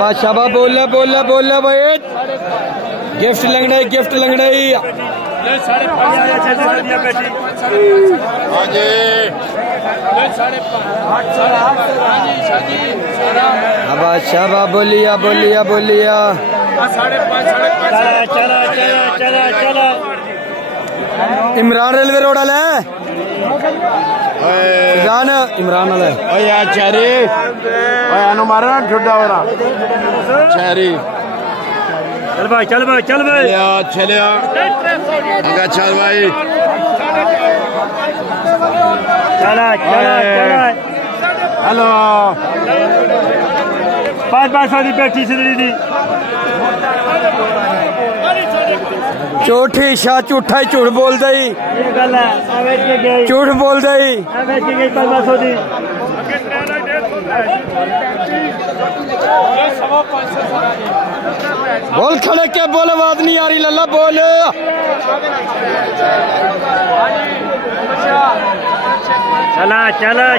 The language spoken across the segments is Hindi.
शाबाश शाबाश बोल बोल भाई गिफ्ट लंगड़ाई शाबाश शाबाश बोलिया इमरान रेलवे रोड वाला है इमरान वाला यार चेरी मारा ठुड्डा हो रहा चेरी चल भाई चलिया चल भाई चला हेलो 500 की पेटी सिलड़ी दी झूठी शाह झूठा ही झूठ बोल दई झूठ बोल दई 500 दी बोल खड़े के बोल आवाज नहीं आ रही लल्ला बोल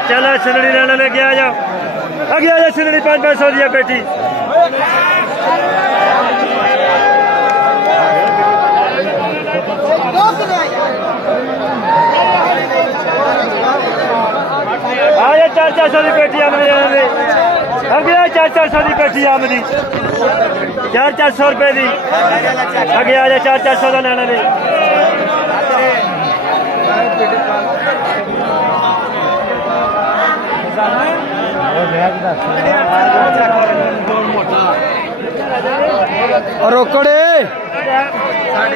चला सिलड़ी लेने लेके आ जाओ आगे आ जाओ सिलड़ी 500 दिया बेटी आया 400 की पेटी आमदी आगे 400 की पेटी आमदी 400 रुपए की आगे आ जा 400 का लेना दे रोकड़े